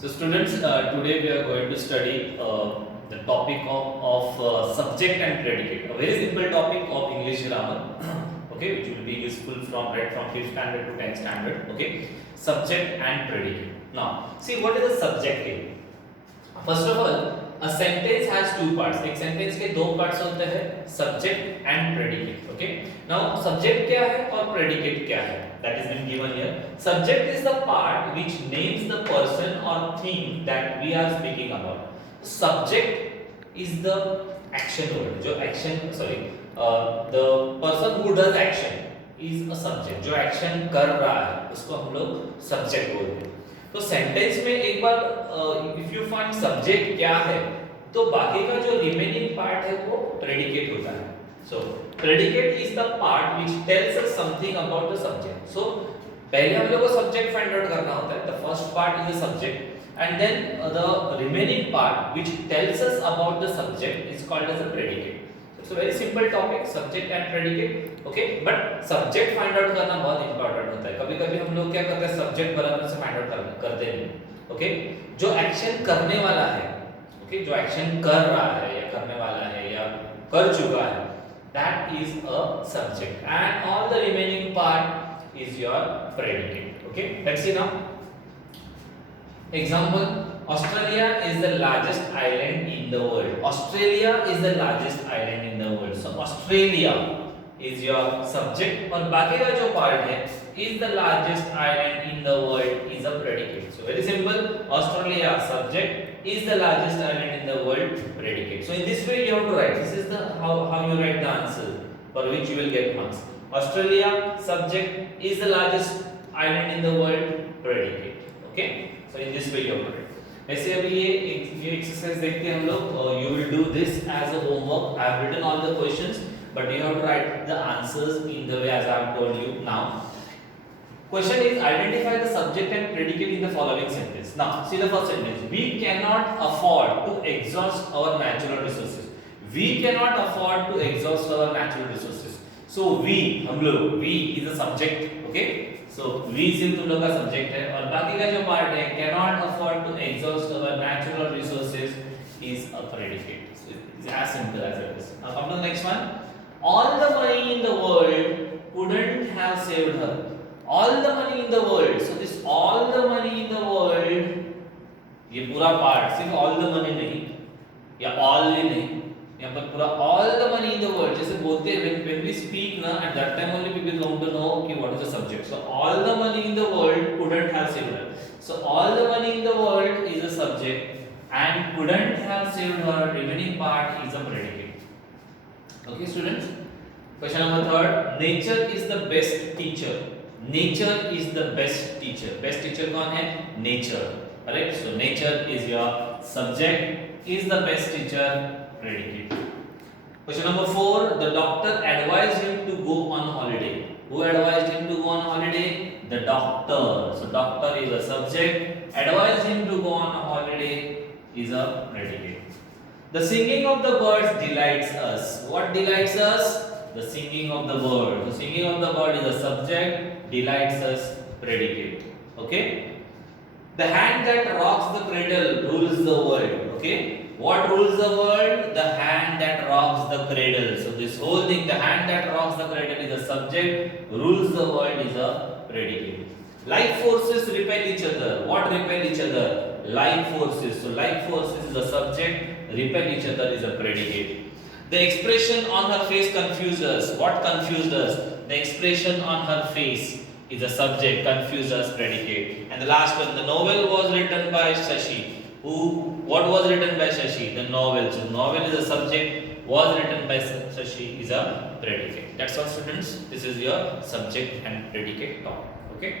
So students, today we are going to study the topic of subject and predicate. A very simple topic of English grammar, okay, which will be useful from right from 5th standard to 10th standard. Okay, subject and predicate. Now, see what is the subject here. First of all, a sentence has two parts. एक sentence के दो parts होते हैं, subject and predicate. Okay. Now subject क्या है और predicate क्या है? That is been given here. Subject is the part which names the person or thing that we are speaking about. Subject is the action word. जो action the person who does action is a subject. जो action कर रहा है उसको हम लोग subject बोलते हैं. तो सेंटेंस में एक बार इफ यू फाइंड सब्जेक्ट क्या है तो बाकी का जो रिमेनिंग पार्ट है वो प्रेडिकेट होता है. So predicate is the part which tells us something about the subject. So पहले हम लोग को सब्जेक्ट फाइंड आउट करना होता है. The first part is the subject and then the remaining part which tells us about the subject is called as a predicate. It's a very simple topic, subject and predicate. Okay, but subject find out करना बहुत important होता है. कभी-कभी हम लोग क्या करते हैं, सब्जेक्ट बराबर से फाइंड आउट करते नहीं. ओके, जो एक्शन करने वाला है, ओके, जो एक्शन कर रहा है या करने वाला है या कर चुका है, that is a subject and all the remaining part is your predicate. Okay, let's see now. Example, Australia is the largest island in the world. Australia is the largest island in the world. So Australia is your subject और बाकी का जो part है is the largest island in the world is a predicate. So very simple, Australia subject is the largest island in the world, predicate. So in this way you have to write. This is the how you write the answer for which you will get marks. Australia subject is the largest island in the world, predicate. Okay, so in this way you have to write. ऐसे अभी ये exercise देखते हैं हम लोग. You will do this as a homework. I have written all the questions, but you have to write the answers in the way as I have told you now. Question is, identify the subject and predicate in the following sentence. Now see the first sentence. We cannot afford to exhaust our natural resources. We cannot afford to exhaust our natural resources. So we, हम लोग, we is a subject. Okay, so we सिर्फ तुम लोग का subject है और बाकी का जो पार्ट है cannot afford to exhaust our natural resources is a predicate. So it's as simple as it is. Now come to the next one. All the money in the world couldn't have saved her. All the money in the world. So this all the money in the world, ये पूरा part सिर्फ all the money नहीं या all नहीं, यहाँ पर पूरा all the money in the world. जैसे बोलते हैं when we speak ना, at that time only people come to know कि what is the subject. So all the money in the world couldn't have saved her. So all the money in the world is a subject and couldn't have saved her, remaining part is a predicate. Okay students. Question number third. Nature is the best teacher. Nature is the best teacher. Best teacher कौन है? Nature. Correct. So nature is your subject. Is the best teacher, predicate. Question number 4. The doctor advised him to go on holiday. Who advised him to go on holiday? The doctor. So doctor is a subject. Advised him to go on a holiday is a predicate. The singing of the birds delights us. What delights us? The singing of the bird. The singing of the bird is a subject. Delights us, predicate. Okay. The hand that rocks the cradle rules the world. Okay. What rules the world? The hand that rocks the cradle. So this whole thing, the hand that rocks the cradle is a subject. Rules the world is a predicate. Like forces repel each other. What repel each other? Like forces. So like forces is a subject. Repel each other is a predicate. The expression on her face confused us. What confused us? The expression on her face is a subject. Confused us, predicate. And the last one, the novel was written by Shashi. What was written by Shashi? The novel. So novel is a subject. Was written by Shashi is a predicate. That's all students. This is your subject and predicate topic. Okay.